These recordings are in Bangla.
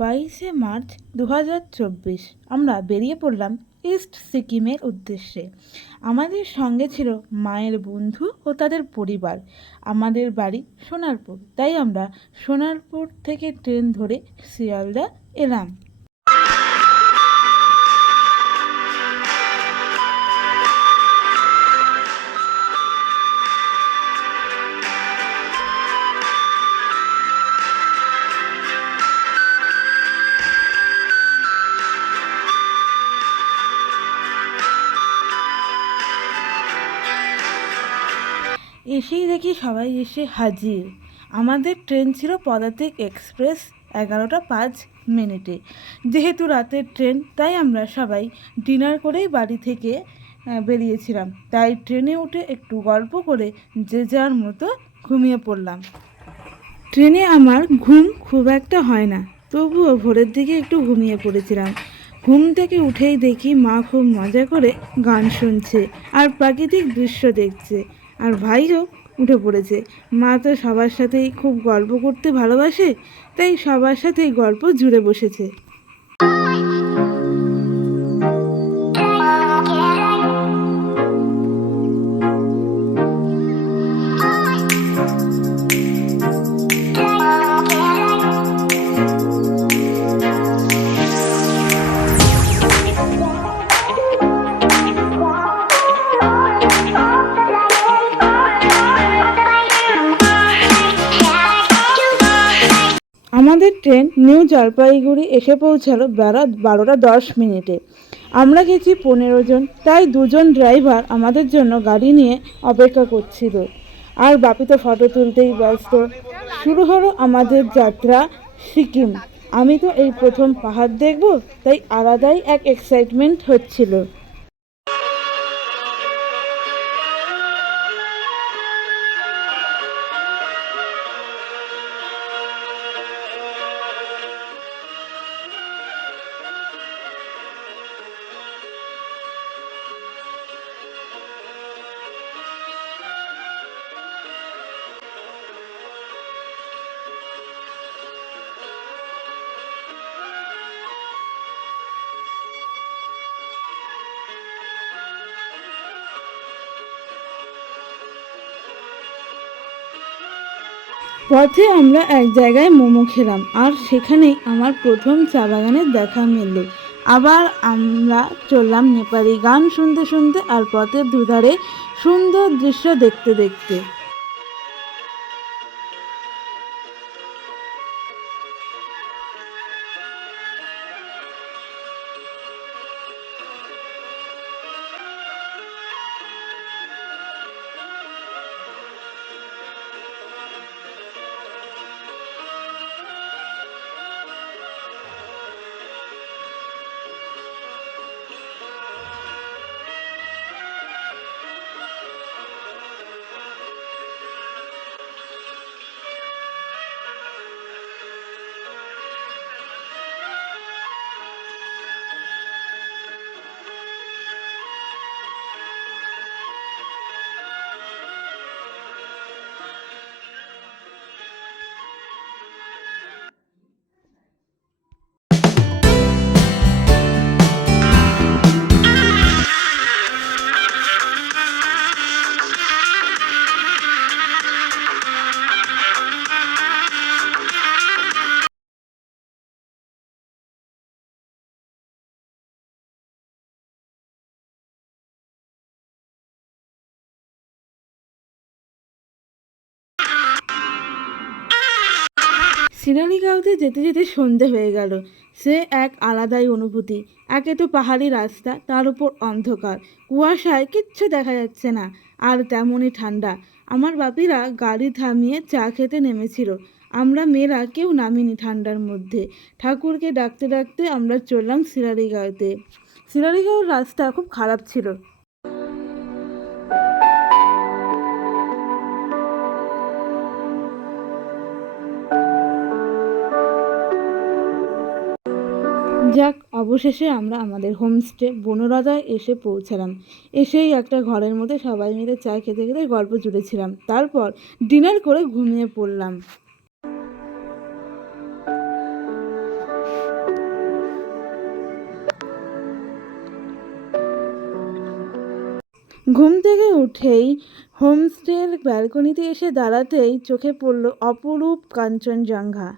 22 মার্চ 2024 আমরা বেরিয়ে পড়লাম ইস্ট সিকিমের উদ্দেশ্যে। আমাদের সঙ্গে ছিল মায়ের বন্ধু ও তাদের পরিবার। আমাদের বাড়ি সোনারপুর, তাই আমরা সোনারপুর থেকে ট্রেন ধরে শিয়ালদা এলাম। এসেই দেখি সবাই এসে হাজির। আমাদের ট্রেন ছিল পদাতিক এক্সপ্রেস 11টা 5 মিনিটে। যেহেতু রাতের ট্রেন, তাই আমরা সবাই ডিনার করেই বাড়ি থেকে বেরিয়েছিলাম। তাই ট্রেনে উঠে একটু গল্প করে যে যার মতো ঘুমিয়ে পড়লাম। ট্রেনে আমার ঘুম খুব একটা হয় না, তবুও ভোরের দিকে একটু ঘুমিয়ে পড়েছিলাম। ঘুম থেকে উঠেই দেখি মা খুব মজা করে গান শুনছে আর প্রাকৃতিক দৃশ্য দেখছে, আর ভাইও উঠে পড়েছে। মা তো সবার সাথেই খুব গল্প করতে ভালোবাসে, তাই সবার সাথেই গল্প জুড়ে বসেছে। আমাদের ট্রেন নিউ জলপাইগুড়ি এসে পৌঁছালো বেলা 12টা 10 মিনিটে। আমরা গেছি 15 জন, তাই 2জন ড্রাইভার আমাদের জন্য গাড়ি নিয়ে অপেক্ষা করছিল, আর বাপি তো ফটো তুলতেই ব্যস্ত। শুরু হলো আমাদের যাত্রা সিকিম। আমি তো এই প্রথম পাহাড় দেখব, তাই আলাদাই এক এক্সাইটমেন্ট হচ্ছিল। পথে আমরা এক জায়গায় মোমো খেলাম, আর সেখানেই আমার প্রথম চা বাগানের দেখা মিলল। আবার আমরা চললাম নেপালি গান শুনতে শুনতে আর পথের দুধারে সুন্দর দৃশ্য দেখতে দেখতে। সিনালিগাঁওতে যেতে যেতে সন্ধে হয়ে গেল। সে এক আলাদাই অনুভূতি। একে তো পাহাড়ি রাস্তা, তার উপর অন্ধকার, কুয়াশায় কিচ্ছু দেখা যাচ্ছে না, আর তেমনই ঠান্ডা। আমার বাপিরা গাড়ি থামিয়ে চা খেতে নেমেছিল। আমরা মেয়েরা কেউ নামিনি ঠান্ডার মধ্যে। ঠাকুরকে ডাকতে ডাকতে আমরা চললাম সিনালিগাঁওতে। সিনালিগাঁওর রাস্তা খুব খারাপ ছিল। যাক, অবশেষে আমরা আমাদের হোমস্টে বনরাজায় এসে পৌঁছালাম। এসেই একটা ঘরের মধ্যে সবাই মিলে চা খেতে খেতে গল্প জুড়েছিলাম। তারপর ডিনার করে ঘুমিয়ে পড়লাম। ঘুম থেকে উঠেই হোমস্টের ব্যালকনিতে এসে দাঁড়াতেই চোখে পড়ল অপরূপ কাঞ্চনজঙ্ঘা।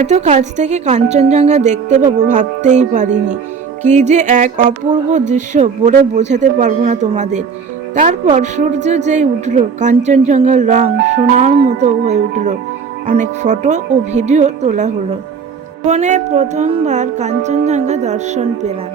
এত কাছ থেকে কাঞ্চনজঙ্ঘা দেখতে পাবো ভাবতেই পারিনি। কি যে এক অপূর্ব দৃশ্য বলে বোঝাতে পারবো না তোমাদের। তারপর সূর্য যেই উঠলো, কাঞ্চনজঙ্ঘার রং সোনার মতো হয়ে উঠলো। অনেক ফটো ও ভিডিও তোলা হলো। জীবনে প্রথমবার কাঞ্চনজঙ্ঘা দর্শন পেলাম।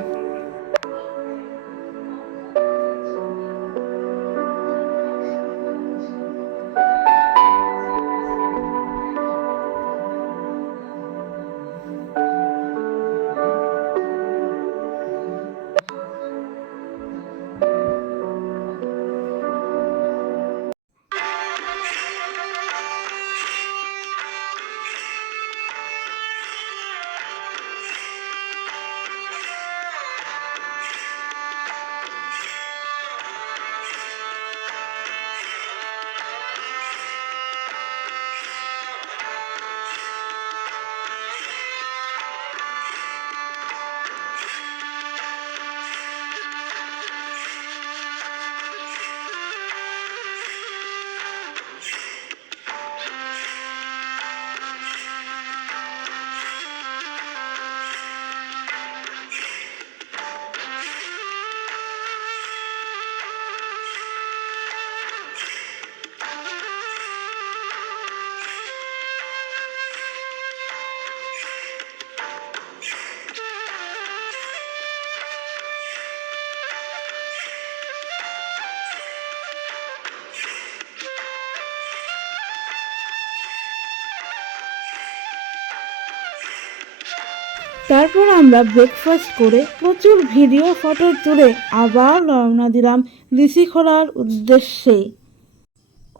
তারপর আমরা ব্রেকফাস্ট করে প্রচুর ভিডিও ফটো তুলে আবার রওনা দিলাম ঋষিখোলার উদ্দেশ্যে।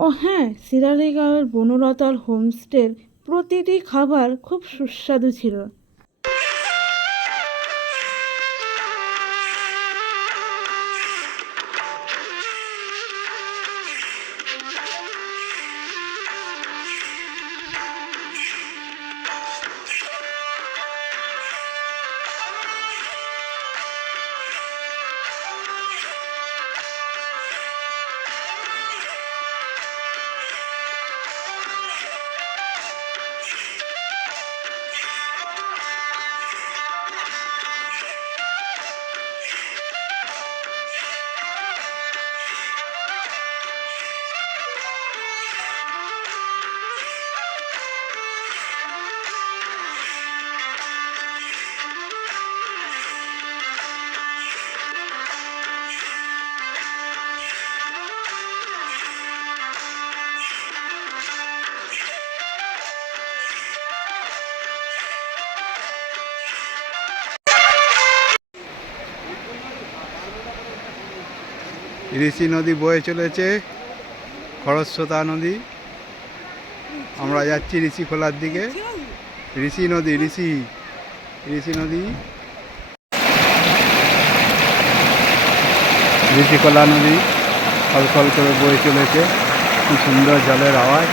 ও হ্যাঁ, সিরালিগাঁওয়ের বনলতার হোমস্টের প্রতিটি খাবার খুব সুস্বাদু ছিল। ঋষি নদী বয়ে চলেছে, খরস্রোতা নদী। আমরা যাচ্ছি ঋষিখোলার দিকে। ঋষি নদী ঋষি নদী, ঋষিখোলা নদী খলখল করে বয়ে চলেছে, কি সুন্দর জলের আওয়াজ।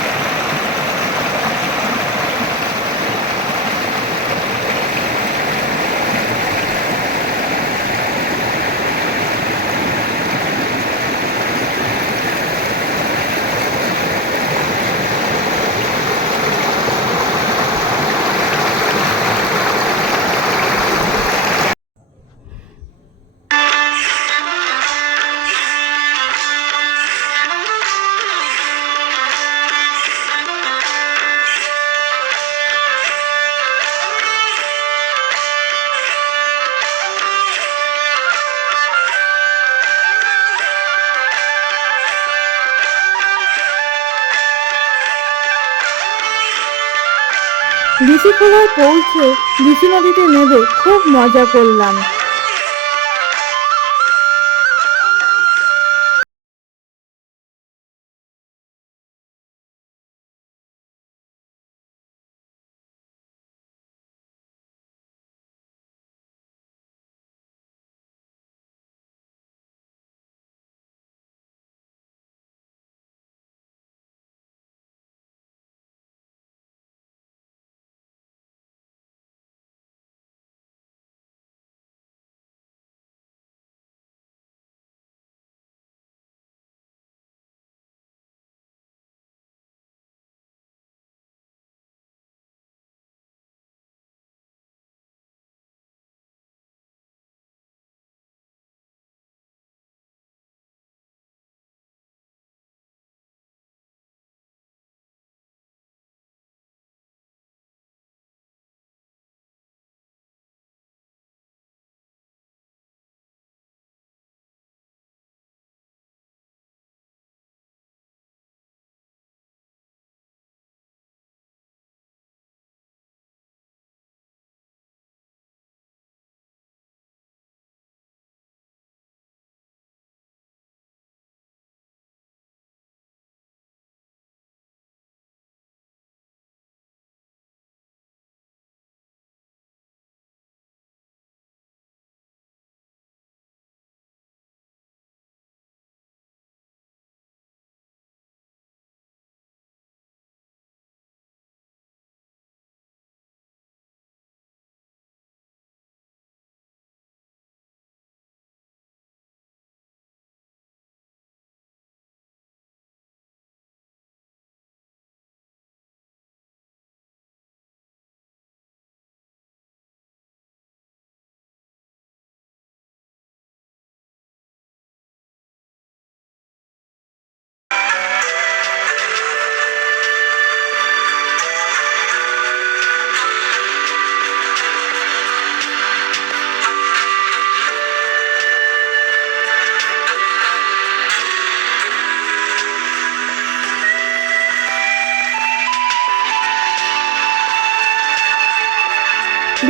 ঋষিখোলায় পৌঁছে ঋষি নদীতে নেমে খুব মজা করলাম।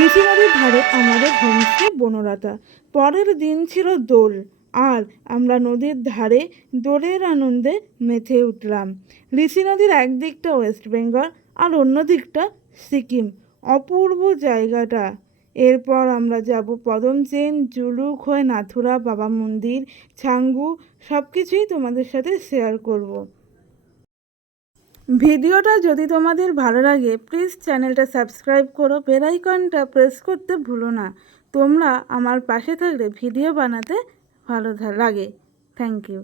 ঋষি নদীর ধারে আমাদের হোমস্টে বনলতা। পরের দিন ছিল দোল, আর আমরা নদীর ধারে দোলের আনন্দে মেতে উঠলাম। ঋষি নদীর একদিকটা ওয়েস্ট বেঙ্গল আর অন্য দিকটা সিকিম, অপূর্ব জায়গাটা। এরপর আমরা যাব পদমচেন, জুলুক হয়ে নাথুরা, বাবা মন্দির, ছাঙ্গু, সব কিছুই তোমাদের সাথে শেয়ার করব। ভিডিওটা যদি তোমাদের ভালো লাগে প্লিজ চ্যানেলটা সাবস্ক্রাইব করো, বেল আইকনটা প্রেস করতে ভুলো না। তোমরা আমার পাশে থাকলে ভিডিও বানাতে ভালো লাগে। Thank you.